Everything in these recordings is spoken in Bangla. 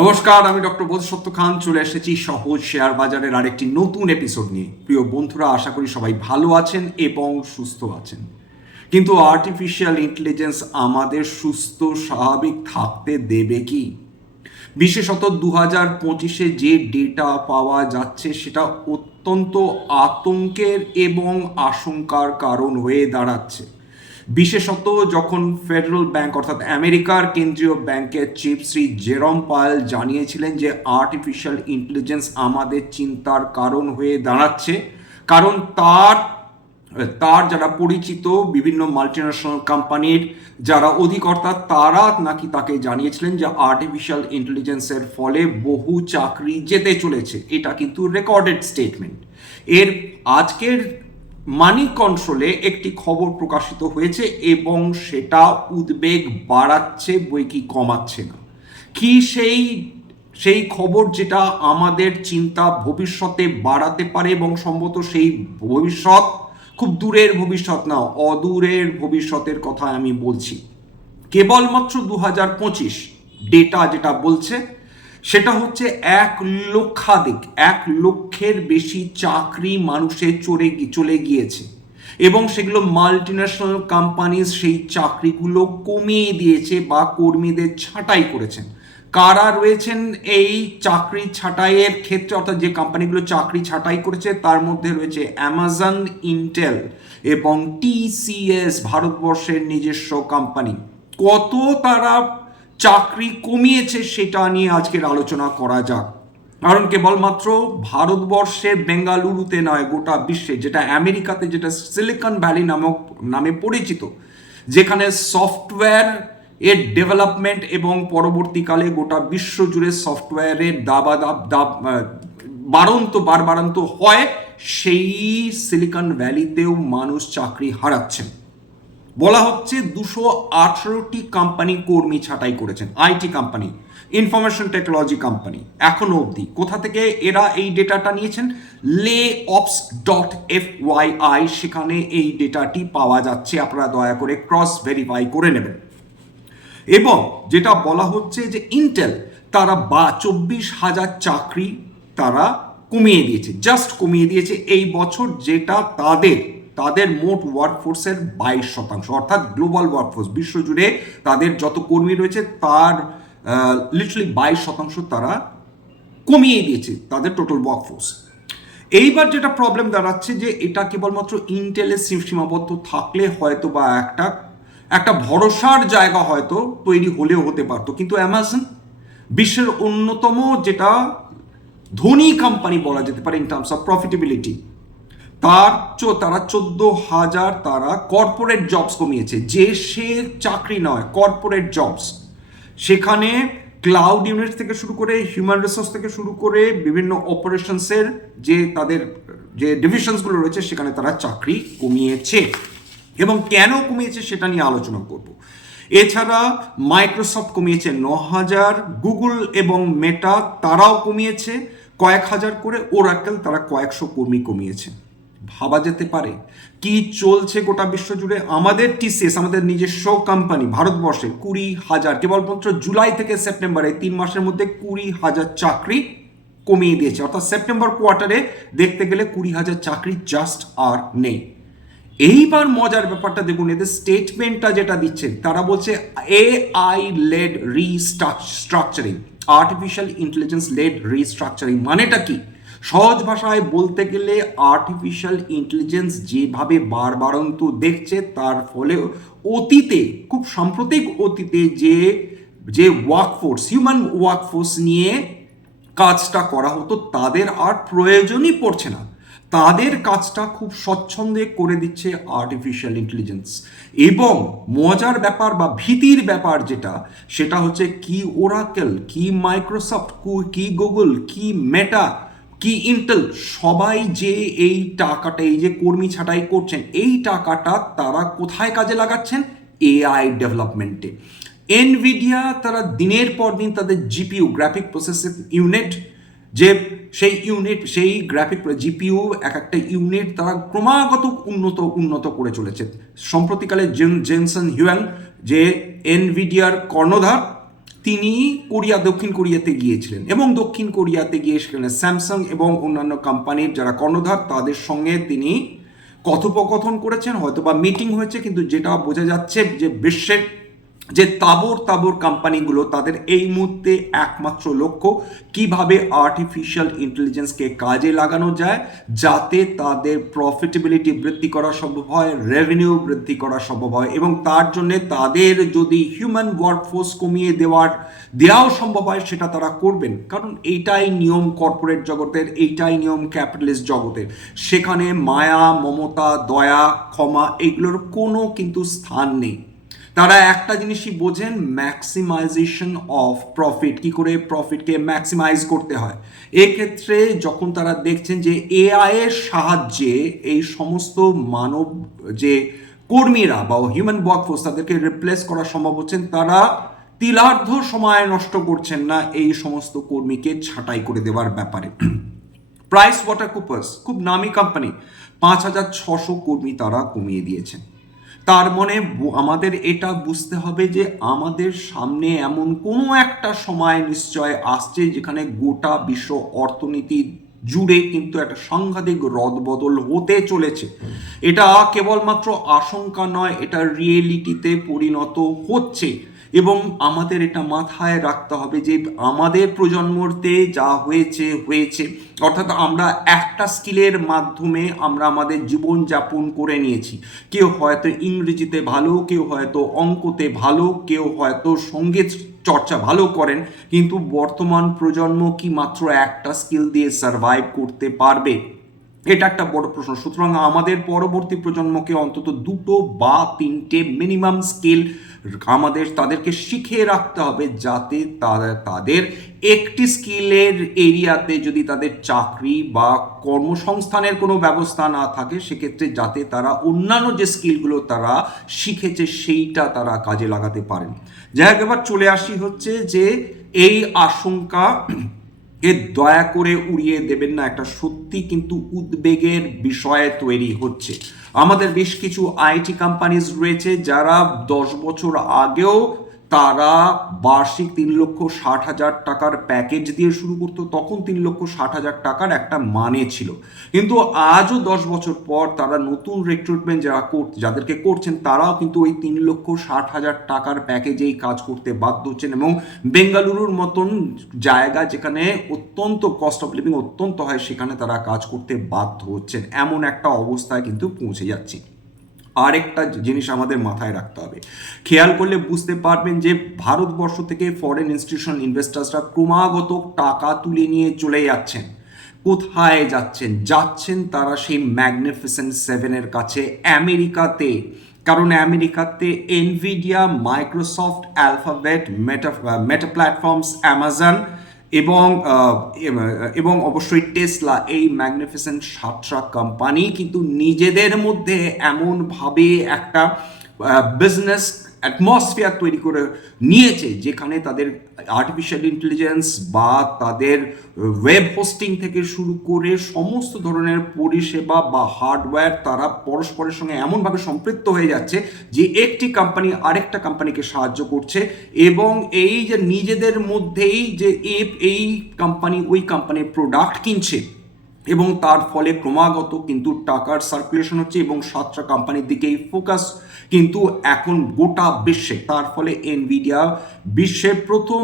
নমস্কার, আমি ডক্টর বোধসত্য খান। চলে এসেছি সহজ শেয়ার বাজারের আরেকটি নতুন এপিসোড নিয়ে। প্রিয় বন্ধুরা, আশা করি সবাই ভালো আছেন এবং সুস্থ আছেন। কিন্তু আর্টিফিশিয়াল ইন্টেলিজেন্স আমাদের সুস্থ, স্বাভাবিক থাকতে দেবে কি? বিশেষত দু হাজার পঁচিশে যে ডেটা পাওয়া যাচ্ছে, সেটা অত্যন্ত আতঙ্কের এবং আশঙ্কার কারণ হয়ে দাঁড়াচ্ছে। বিশেষত যখন ফেডারেল ব্যাংক অর্থাৎ আমেরিকার কেন্দ্রীয় ব্যাংকের চিফ শ্রী জেরম পাল জানিয়েছিলেন যে আর্টিফিশিয়াল ইন্টেলিজেন্স আমাদের চিন্তার কারণ হয়ে দাঁড়াচ্ছে, কারণ তার তার যারা পরিচিত বিভিন্ন মাল্টিন্যাশনাল কোম্পানির যারা অধিকর্তা তারা নাকি তাকে জানিয়েছিলেন যে আর্টিফিশিয়াল ইন্টেলিজেন্সের ফলে বহু চাকরি যেতে চলেছে। এটা কিন্তু রেকর্ডেড স্টেটমেন্ট এর আজকের মানি কন্ট্রোলে একটি খবর প্রকাশিত হয়েছে এবং সেটা উদ্বেগ বাড়াচ্ছে, বই কি কমাচ্ছে না। কি সেই সেই খবর যেটা আমাদের চিন্তা ভবিষ্যতে বাড়াতে পারে এবং সম্ভবত সেই ভবিষ্যৎ খুব দূরের ভবিষ্যৎ না, অদূরের ভবিষ্যতের কথা আমি বলছি। কেবলমাত্র দু হাজার পঁচিশ ডেটা যেটা বলছে সেটা হচ্ছে এক লক্ষাধিক, এক লক্ষের বেশি চাকরি মানুষের চড়ে চলে গিয়েছে। এবং সেগুলো মাল্টিন্যাশনাল কোম্পানিজ সেই চাকরিগুলো কমিয়ে দিয়েছে বা কর্মীদের ছাঁটাই করেছেন। কারা রয়েছেন এই চাকরি ছাঁটাইয়ের ক্ষেত্রে? অর্থাৎ যে কোম্পানিগুলো চাকরি ছাঁটাই করেছে, তার মধ্যে রয়েছে অ্যামাজন ইন্টেল এবং টিসিএস ভারতবর্ষের নিজস্ব কোম্পানি কত তারা চাকরি কমিয়েছে সেটা নিয়ে আজকের আলোচনা করা যাক। কারণ কেবলমাত্র ভারতবর্ষের বেঙ্গালুরুতে নয়, গোটা বিশ্বে, যেটা আমেরিকাতে, যেটা সিলিকন ভ্যালি নামক, নামে পরিচিত, যেখানে সফটওয়্যার এর ডেভেলপমেন্ট এবং পরবর্তীকালে গোটা বিশ্ব জুড়ে সফটওয়্যারের দাবা, দাব দাব বাড়ন্ত হয়, সেই সিলিকন ভ্যালিতেও মানুষ চাকরি হারাচ্ছেন। বলা হচ্ছে দুশো আঠারোটি কোম্পানি কর্মী ছাঁটাই করেছেন। IT company information technology company এখনও অবধি কোথা থেকে এরা এই ডেটাটা নিয়েছেন? Layoffs dot F Y I সেখানে এই ডেটাটি পাওয়া যাচ্ছে। আপনারা দয়া করে ক্রস ভেরিফাই করে নেবেন। এবং যেটা বলা হচ্ছে যে ইন্টেল তারা বা চব্বিশ হাজার চাকরি তারা কমিয়ে দিয়েছে। জাস্ট কমিয়ে দিয়েছে। এই বছর যেটা তাদের তাদের মোট ওয়ার্কফোর্সের বাইশ শতাংশ, অর্থাৎ গ্লোবাল ওয়ার্কফোর্স বিশ্বজুড়ে তাদের যত কর্মী রয়েছে তার লিটারালি বাইশ শতাংশ তারা কমিয়ে দিয়েছে, তাদের টোটাল ওয়ার্কফোর্স এইবার যেটা প্রবলেম দাঁড়াচ্ছে যে এটা কেবলমাত্র ইন্টেলের সীমাবদ্ধ থাকলে হয়তো বা একটা একটা ভরসার জায়গা হয়তো তৈরি হলেও হতে পারতো, কিন্তু অ্যামাজন বিশ্বের অন্যতম যেটা ধনী কোম্পানি বলা যেতে পারে ইন টার্মস অফ প্রফিটেবিলিটি তার তারা চোদ্দ হাজার তারা কর্পোরেট জবস কমিয়েছে। যে সে চাকরি নয় কর্পোরেট জবস সেখানে ক্লাউড ইউনিট থেকে শুরু করে হিউম্যান রিসোর্স থেকে শুরু করে বিভিন্ন অপারেশনসের যে তাদের, যে ডিভিশনসগুলো রয়েছে, সেখানে তারা চাকরি কমিয়েছে। এবং কেন কমিয়েছে সেটা নিয়ে আলোচনা করব। এছাড়া মাইক্রোসফট কমিয়েছে ন হাজার গুগল এবং মেটা তারাও কমিয়েছে। কয়েক হাজার করে ওরাকেল তারা কয়েকশো কর্মী কমিয়েছে। ভাবা যেতে পারে। কি চলছে গোটা বিশ্ব জুড়ে আমাদের টিসিএস আমাদের নিজস্ব কোম্পানি ভারতবর্ষে কুড়ি হাজার, কেবলমাত্র জুলাই থেকে সেপ্টেম্বরে তিন মাসের মধ্যে কুড়ি হাজার চাকরি কমিয়ে দিয়েছে। অর্থাৎ সেপ্টেম্বর কোয়ার্টারে দেখতে গেলে কুড়ি হাজার চাকরি জাস্ট আর নেই। এইবার মজার ব্যাপারটা দেখুন, এদের স্টেটমেন্টটা যেটা দিচ্ছে তারা বলছে A I led restructuring artificial intelligence led restructuring মানেটা কি? সহজ ভাষায় বলতে গেলে আর্টিফিশিয়াল ইন্টেলিজেন্স যেভাবে বারবারন্ত দেখছে, তার ফলে অতীতে, খুব সাম্প্রতিক অতীতে যে যে ওয়ার্কফোর্স হিউম্যান ওয়ার্কফোর্স নিয়ে কাজটা করা হতো, তাদের আর প্রয়োজনই পড়ছে না। তাদের কাজটা খুব স্বচ্ছন্দে করে দিচ্ছে আর্টিফিশিয়াল ইন্টেলিজেন্স এবং মজার ব্যাপার বা ভীতির ব্যাপার যেটা, সেটা হচ্ছে কি ওরাকেল কি মাইক্রোসফট কি গুগল কি মেটা কি ইন্টেল সবাই যে এই টাকাটা, এই যে কর্মী ছাঁটাই করছেন, এই টাকাটা তারা কোথায় কাজে লাগাচ্ছেন? এআই ডেভেলপমেন্টে এনভিডিয়া তারা দিনের পর দিন তাদের জিপিইউ গ্রাফিক প্রসেসিং ইউনিট যে সেই ইউনিট সেই গ্রাফিক জিপিইউ এক একটা ইউনিট তারা ক্রমাগত উন্নত উন্নত করে চলেছে। সম্প্রতিকালে জেন জেনসন হিউয়াং যে এনভিডিয়ার কর্ণধার তিনি কোরিয়া, দক্ষিণ কোরিয়াতে গিয়েছিলেন এবং দক্ষিণ কোরিয়াতে গিয়ে সেখানে স্যামসাং এবং অন্যান্য কোম্পানির যারা কর্ণধার, তাদের সঙ্গে তিনি কথোপকথন করেছেন হয়তো বা মিটিং হয়েছে, কিন্তু যেটা বোঝা যাচ্ছে যে বিশ্বের যে তাবর তাবর কোম্পানিগুলো তাদের এই মুহূর্তে একমাত্র লক্ষ্য, কীভাবে আর্টিফিশিয়াল ইন্টেলিজেন্সকে কাজে লাগানো যায় যাতে তাদের প্রফিটেবিলিটি বৃদ্ধি করা সম্ভব হয় রেভিনিউ বৃদ্ধি করা সম্ভব হয় এবং তার জন্য তাদের যদি হিউম্যান ওয়ার্কফোর্স কমিয়ে দেওয়ার, দেওয়াও সম্ভব হয় সেটা তারা করবেন। কারণ এইটাই নিয়ম কর্পোরেট জগতের, এইটাই নিয়ম ক্যাপিটালিস্ট জগতের। সেখানে মায়া, মমতা, দয়া, ক্ষমা এগুলোর কোনো কিন্তু স্থান নেই। তারা একটা জিনিসই বোঝেন ম্যাক্সিমাইজেশন অফ প্রফিট কি করে প্রফিটকে ম্যাক্সিমাইজ করতে হয়? এক্ষেত্রে যখন তারা দেখছেন যে এআই এর সাহায্যে এই সমস্ত মানব যে কর্মীরা বা হিউম্যান ওয়ার্কফোর্স তাদেরকে রিপ্লেস করা সম্ভব হচ্ছেন তারা তিলার্ধ সময় নষ্ট করছেন না এই সমস্ত কর্মীকে ছাঁটাই করে দেওয়ার ব্যাপারে। প্রাইস ওয়াটার কুপার্স খুব নামি কোম্পানি পাঁচ হাজার ছশো কর্মী তারা কমিয়ে দিয়েছেন। তার মানে আমাদের এটা বুঝতে হবে যে আমাদের সামনে এমন কোনো একটা সময় নিশ্চয় আসছে যেখানে গোটা বিশ্ব অর্থনীতি জুড়ে কিন্তু একটা সাংঘাতিক রদবদল হতে চলেছে। এটা কেবলমাত্র আশঙ্কা নয়, এটা রিয়েলিটিতে পরিণত হচ্ছে। এবং আমাদের এটা মাথায় রাখতে হবে যে আমাদের প্রজন্মতে যা হয়েছে হয়েছে। অর্থাৎ আমরা একটা স্কিলের মাধ্যমে আমরা আমাদের জীবন যাপন করে নিয়েছি। কেউ হয়তো ইংরেজিতে ভালো, কেউ হয়তো অঙ্কতে ভালো, কেউ হয়তো সংগীত চর্চা ভালো করেন, কিন্তু বর্তমান প্রজন্ম কি মাত্র একটা স্কিল দিয়ে সার্ভাইভ করতে পারবে? এটা একটা বড় প্রশ্ন। সুতরাং আমাদের পরবর্তী প্রজন্মকে অন্তত দুটো বা তিনটে মিনিমাম স্কিল আমাদের তাদেরকে শিখে রাখতে হবে যাতে তারা তাদের একটি স্কিলের এরিয়াতে যদি তাদের চাকরি বা কর্মসংস্থানের কোনো ব্যবস্থা না থাকে, সেক্ষেত্রে যাতে তারা অন্যান্য যে স্কিলগুলো তারা শিখেছে, সেইটা তারা কাজে লাগাতে পারেন। যাই হোক, এবার চলে আসি হচ্ছে যে এই আশঙ্কা, এ দয়া করে উড়িয়ে দেবেন না, একটা সত্যি কিন্তু উদ্বেগের বিষয়ে তৈরি হচ্ছে। আমাদের বেশ কিছু আইটি কোম্পানিজ রয়েছে যারা দশ বছর আগেও তারা বার্ষিক তিন লক্ষ ষাট হাজার টাকার প্যাকেজ দিয়ে শুরু করতো, তখন তিন লক্ষ ষাট হাজার টাকার একটা মানে ছিল। কিন্তু আজও দশ বছর পর তারা নতুন রিক্রুটমেন্ট যারা যাদেরকে করছেন, তারাও কিন্তু ওই তিন লক্ষ ষাট হাজার টাকার প্যাকেজেই কাজ করতে বাধ্য হচ্ছেন এবং বেঙ্গালুরুর মতন জায়গা যেখানে অত্যন্ত কস্ট অফ লিভিং অত্যন্ত হয়, সেখানে তারা কাজ করতে বাধ্য হচ্ছেন। এমন একটা অবস্থায় কিন্তু পৌঁছে যাচ্ছে। আরেকটা জিনিস আমাদের মাথায় রাখতে হবে। খেয়াল করলে বুঝতে পারবেন যে ভারতবর্ষ থেকে ফরেন ইনস্টিটিউশন ইনভেস্টার্সরা ক্রমাগত টাকা তুলে নিয়ে চলে যাচ্ছেন। কোথায় যাচ্ছেন? যাচ্ছেন তারা সেই ম্যাগনিফিসেন্ট সেভেনের কাছে, আমেরিকাতে। কারণ আমেরিকাতে Nvidia Microsoft Alphabet Meta Meta Platforms Amazon এবং এবং অবশ্যই টেসলা এই ম্যাগনিফিসেন্ট সাতটা কোম্পানি কিন্তু নিজেদের মধ্যে এমনভাবে একটা বিজনেস অ্যাটমসফিয়ার তৈরি করে নিয়েছে, যেখানে তাদের আর্টিফিশিয়াল ইন্টেলিজেন্স বা তাদের ওয়েব হোস্টিং থেকে শুরু করে সমস্ত ধরনের পরিষেবা বা হার্ডওয়্যার তারা পরস্পরের সঙ্গে এমনভাবে সম্পৃক্ত হয়ে যাচ্ছে যে একটি কোম্পানি আরেকটা কোম্পানিকে সাহায্য করছে এবং এই যে নিজেদের মধ্যেই যে এই কোম্পানি ওই কোম্পানির প্রোডাক্ট কিনছে এবং তার ফলে ক্রমাগত কিন্তু টাকার সার্কুলেশন হচ্ছে এবং সাতটা কোম্পানির দিকেই ফোকাস কিন্তু এখন গোটা বিশ্বে, তার ফলে এনভিডিয়া বিশ্বের প্রথম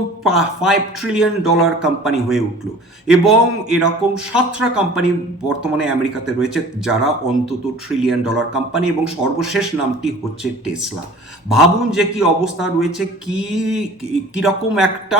ফাইভ ট্রিলিয়ন ডলার কোম্পানি হয়ে উঠল। এবং এরকম সাতটা কোম্পানি বর্তমানে আমেরিকাতে রয়েছে, যারা অন্তত ট্রিলিয়ন ডলার কোম্পানি এবং সর্বশেষ নামটি হচ্ছে টেসলা ভাবুন যে কি অবস্থা রয়েছে কি, কীরকম একটা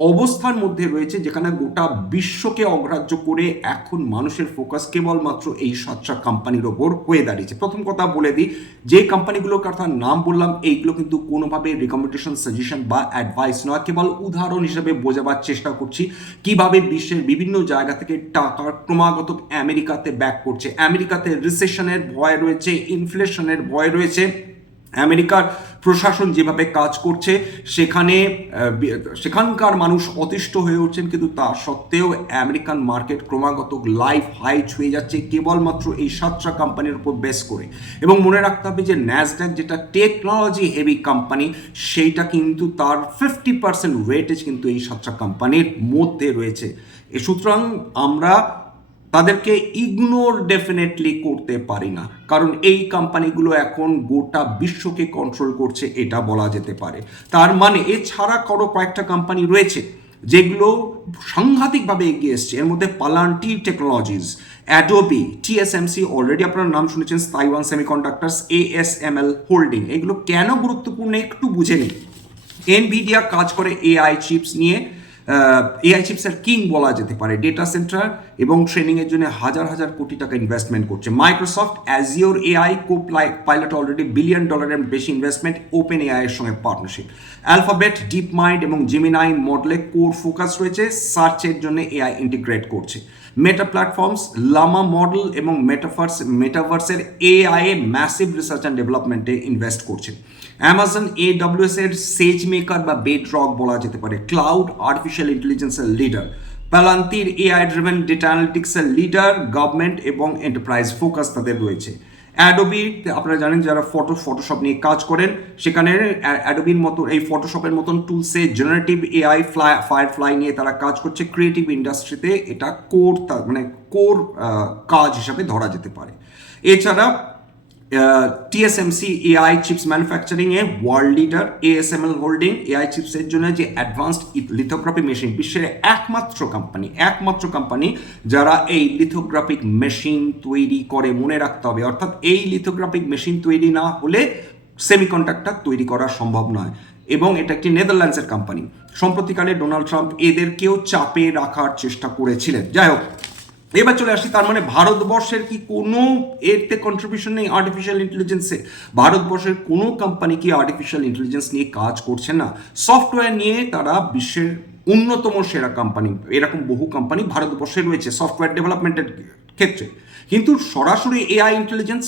অবস্থার মধ্যে রয়েছে যেখানে গোটা বিশ্বকে অগ্রাহ্য করে এখন মানুষের ফোকাস কেবলমাত্র এই সাতটা কোম্পানির ওপর হয়ে দাঁড়িয়েছে। প্রথম কথা বলে দিই, যে কোম্পানিগুলোর কথা নাম বললাম, এইগুলো কিন্তু কোনোভাবে রিকমেন্ডেশন সাজেশন বা অ্যাডভাইস নয়, কেবল উদাহরণ হিসেবে বোঝাবার চেষ্টা করছি, কীভাবে বিশ্বের বিভিন্ন জায়গা থেকে টাকা ক্রমাগত আমেরিকাতে ব্যাক করছে। আমেরিকাতে রিসেশনের ভয় রয়েছে ইনফ্লেশনের ভয় রয়েছে আমেরিকার প্রশাসন যেভাবে কাজ করছে, সেখানে সেখানকার মানুষ অতিষ্ঠ হয়ে উঠছেন, কিন্তু তা সত্ত্বেও আমেরিকান মার্কেট ক্রমাগত লাইফ হাই ছুঁয়ে যাচ্ছে কেবলমাত্র এই সাতটা কোম্পানির উপর বেস করে। এবং মনে রাখতে হবে যে ন্যাসড্যাক যেটা টেকনোলজি হেভি কোম্পানি সেইটা কিন্তু তার ফিফটি পার্সেন্ট ওয়েটেজ কিন্তু এই সাতটা কোম্পানির মধ্যে রয়েছে। সুতরাং আমরা তাদেরকে ইগনোর ডেফিনেটলি করতে পারি না। কারণ এই কোম্পানিগুলো এখন গোটা বিশ্বকে কন্ট্রোল করছে, এটা বলা যেতে পারে। তার মানে এছাড়া করো কয়েকটা কোম্পানি রয়েছে, যেগুলো সাংঘাতিকভাবে এগিয়ে এসছে। এর মধ্যে Palantir technologies Adobe TSMC already আপনারা নাম শুনেছেন তাইওয়ান সেমিকন্ডাক্টার্স এএসএমএল হোল্ডিং এগুলো কেন গুরুত্বপূর্ণ একটু বুঝে নিন। এনভিডিয়া কাজ করে এআই চিপস নিয়ে এআই চিপসের কিং বলা যেতে পারে ডেটা সেন্টার এবং ট্রেনিংয়ের জন্য হাজার হাজার কোটি টাকা ইনভেস্টমেন্ট করছে। Microsoft Azure AI copilot already billion ডলারের বেশি ইনভেস্টমেন্ট ওপেন এআই এর সঙ্গে পার্টনারশিপ অ্যালফাবেট ডিপ মাইন্ড এবং জেমিনাই মডেলে কোর ফোকাস রয়েছে সার্চের জন্য এআই ইন্টিগ্রেট করছে। মেটা প্ল্যাটফর্মস লামা মডেল এবং মেটাভার্স মেটাভার্সের এআই এ ম্যাসিভ রিসার্চ অ্যান্ড ডেভেলপমেন্টে ইনভেস্ট করছে। অ্যামাজন এ ডাব্লিউএস এর সেজ মেকার বা বেড রক বলা যেতে পারে। ক্লাউড আর্টিফিশিয়াল ইন্টেলিজেন্সের leader Palantir AI driven data অ্যানালিটিক্সের leader government এবং এন্টারপ্রাইজ ফোকাস তাদের রয়েছে। অ্যাডোবি আপনারা জানেন যারা ফটো ফটোশপ নিয়ে কাজ করেন, সেখানে অ্যাডোবির মতো, এই ফটোশপের মতন টুলসে generative AI fly firefly নিয়ে তারা কাজ করছে। ক্রিয়েটিভ ইন্ডাস্ট্রিতে এটা কোর মানে কোর কাজ হিসাবে ধরা যেতে পারে। এছাড়া টিএসএমসি এআই চিপস ম্যানুফ্যাকচারিং এ world leader ASML holding AI চিপসের জন্য যে অ্যাডভান্সড লিথোগ্রাফি মেশিন বিশ্বের একমাত্র কোম্পানি একমাত্র কোম্পানি যারা এই লিথোগ্রাফিক মেশিন তৈরি করে মনে রাখতে হবে। অর্থাৎ এই লিথোগ্রাফিক মেশিন তৈরি না হলে সেমিকন্ডাক্টর তৈরি করা সম্ভব নয় এবং এটা একটি নেদারল্যান্ডসের কোম্পানি সম্প্রতিকালে ডোনাল্ড ট্রাম্প এদেরকেও চাপে রাখার চেষ্টা করেছিলেন। যাই হোক এবার চলে আসি তার মানে ভারতবর্ষের কি কোনো এরতে কন্ট্রিবিউশন নেই আর্টিফিশিয়াল ইন্টেলিজেন্সে ভারতবর্ষের কোনো কোম্পানি কি আর্টিফিশিয়াল ইন্টেলিজেন্স নিয়ে কাজ করছে না? সফটওয়্যার নিয়ে তারা বিশ্বের অন্যতম সেরা কোম্পানি এরকম বহু কোম্পানি ভারতবর্ষে রয়েছে সফটওয়্যার ডেভেলপমেন্টের ক্ষেত্রে। কিন্তু সরাসরি এআই ইন্টেলিজেন্স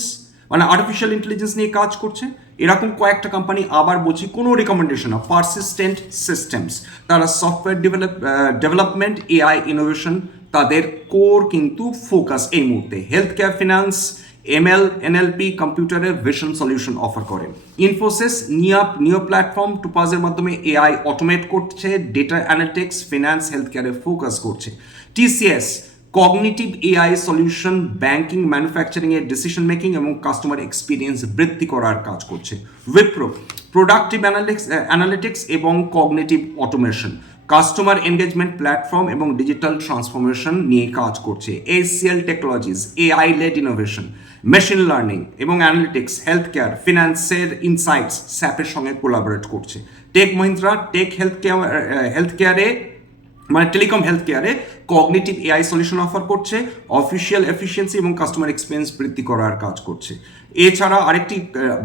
মানে আর্টিফিশিয়াল ইন্টেলিজেন্স নিয়ে কাজ করছে, এরকম কয়েকটা কোম্পানি আবার বলছি, কোনো রিকমেন্ডেশন না পারসিস্টেন্ট সিস্টেমস তারা software develop development AI innovation তাদের কোর কিন্তু ফোকাস এই মুহূর্তে। Health care finance ML NLP কম্পিউটারে ভিশন সলিউশন অফার করেন। ইনফোসিস নিয়া নিও প্ল্যাটফর্ম টুপাজের মাধ্যমে এআই অটোমেট করছে ডেটা অ্যানালিটিক্স ফিনান্স হেলথ কেয়ারে ফোকাস করছে TCS cognitive AI solution banking manufacturing এর ডিসিশন মেকিং এবং কাস্টমার এক্সপিরিয়েন্স বৃদ্ধি করার কাজ করছে। উইপ্রো প্রোডাক্টিভ অ্যানালিটিক্স অ্যানালিটিক্স এবং cognitive automation customer engagement platform এবং ডিজিটাল ট্রান্সফরমেশন নিয়ে কাজ করছে। HCL technologies AI led innovation machine learning এবং অ্যানালিটিক্স হেলথ কেয়ার ফিনান্সের ইনসাইটস স্যাপের সঙ্গে কোলাবোরেট করছে। Tech Mahindra tech health care health কেয়ারে মানে টেলিকম হেলথ কেয়ারে কগনিটিভ এআই সলিউশন অফার করছে অফিসিয়াল এফিসিয়েন্সি এবং কাস্টমার এক্সপিরিয়েন্স বৃদ্ধি করার কাজ করছে। এছাড়া আরেকটি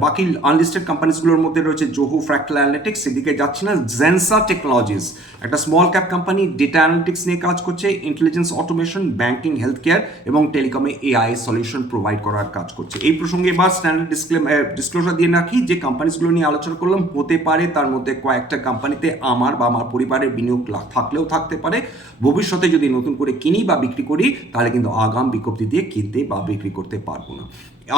বাকি আনলিস্টেড কোম্পানিজগুলোর মধ্যে রয়েছে জোহু ফ্র্যাক্টাল অ্যানালিটিক্স সেদিকে যাচ্ছে না জেন্সা টেকনোলজিস একটা small cap company data analytics নিয়ে কাজ করছে intelligence automation banking health care এবং টেলিকমে এআই সলিউশন প্রোভাইড করার কাজ করছে। এই প্রসঙ্গে এবার স্ট্যান্ডার্ড ডিসক্লেম ডিসক্লোজার দিয়ে রাখি যে কোম্পানিজগুলো নিয়ে আলোচনা করলাম, হতে পারে তার মধ্যে কয়েকটা কোম্পানিতে আমার বা আমার পরিবারের বিনিয়োগ থাকলেও থাকতে পারে। ভবিষ্যতে যদি নতুন করে কিনি বা বিক্রি করি, তাহলে কিন্তু আগাম বিজ্ঞপ্তি দিয়ে কিনতে বা বিক্রি করতে পারব না।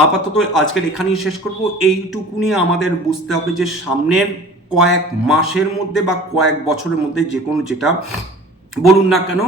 আপাতত আজকের এখানেই শেষ করব। এইটুকুনি আমাদের বুঝতে হবে যে সামনের কয়েক মাসের মধ্যে বা কয়েক বছরের মধ্যে যে কোনো যেটা বলুন না কেন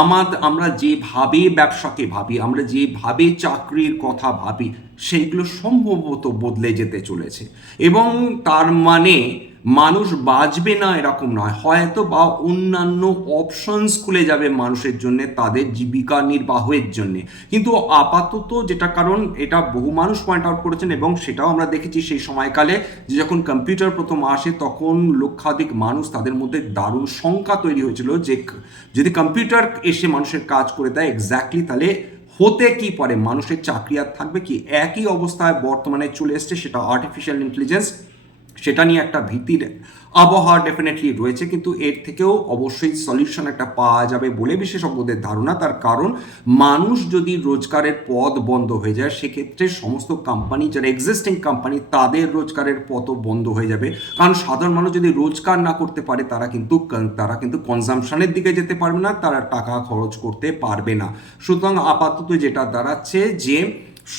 আমার আমরা যেভাবে ব্যবসাকে ভাবি, আমরা যেভাবে চাকরির কথা ভাবি, সেইগুলো সম্ভবত বদলে যেতে চলেছে। এবং তার মানে মানুষ বাঁচবে না এরকম নয়। হয়তো বা অন্যান্য অপশনস খুলে যাবে মানুষের জন্য, তাদের জীবিকা নির্বাহের জন্য। কিন্তু আপাতত যেটা কারণ, এটা বহু মানুষ পয়েন্ট আউট করেছেন এবং সেটাও আমরা দেখেছি সেই সময়কালে যে যখন কম্পিউটার প্রথম আসে, তখন লক্ষাধিক মানুষ তাদের মধ্যে দারুণ শঙ্কা তৈরি হয়েছিল যে যদি কম্পিউটার এসে মানুষের কাজ করে দেয় এক্স্যাক্টলি তাহলে হতে কি পারে? মানুষের চাকরি আর থাকবে কি? একই অবস্থায় বর্তমানে চলে এসছে সেটা আর্টিফিশিয়াল ইন্টেলিজেন্স সেটা নিয়ে একটা ভীতির আবহাওয়া ডেফিনেটলি রয়েছে, কিন্তু এর থেকেও অবশ্যই সলিউশন একটা পাওয়া যাবে বলে বিশেষজ্ঞদের ধারণা। তার কারণ, মানুষ যদি রোজগারের পথ বন্ধ হয়ে যায়, সেক্ষেত্রে সমস্ত কোম্পানি যারা এক্সিস্টিং কোম্পানি তাদের রোজগারের পথও বন্ধ হয়ে যাবে। কারণ সাধারণ মানুষ যদি রোজগার না করতে পারে, তারা কিন্তু তারা কিন্তু কনজামশনের দিকে যেতে পারবে না, তারা টাকা খরচ করতে পারবে না। সুতরাং আপাতত যেটা দাঁড়াচ্ছে যে,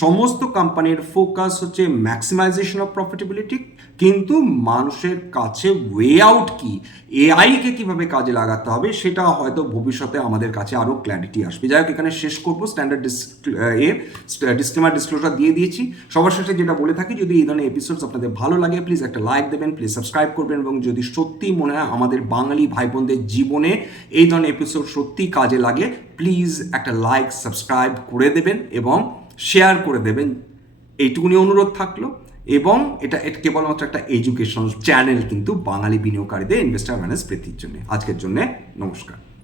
সমস্ত কোম্পানির ফোকাস হচ্ছে ম্যাক্সিমাইজেশন অফ প্রফিটেবিলিটি কিন্তু মানুষের কাছে ওয়ে আউট কি? এআইকে কীভাবে কাজে লাগাতে হবে সেটা হয়তো ভবিষ্যতে আমাদের কাছে আরও ক্ল্যারিটি আসবে। যাই হোক, এখানে শেষ করব। স্ট্যান্ডার্ড এ ডিসক্লেমার ডিসক্লোজার দিয়ে দিয়েছি। সবার শেষে যেটা বলে থাকি, যদি এই ধরনের এপিসোডস আপনাদের ভালো লাগে প্লিজ একটা লাইক দেবেন প্লিজ সাবস্ক্রাইব করবেন এবং যদি সত্যি মনে হয় আমাদের বাঙালি ভাই বোনদের জীবনে এই ধরনের এপিসোড সত্যি কাজে লাগে প্লিজ একটা লাইক সাবস্ক্রাইব করে দেবেন এবং শেয়ার করে দেবেন। এইটুকুনি অনুরোধ থাকল। এবং এটা কেবলমাত্র একটা এডুকেশন চ্যানেল কিন্তু বাঙালি বিনিয়োগকারীদের ইনভেস্টার ম্যানেজ বৃদ্ধির জন্য। আজকের জন্য নমস্কার।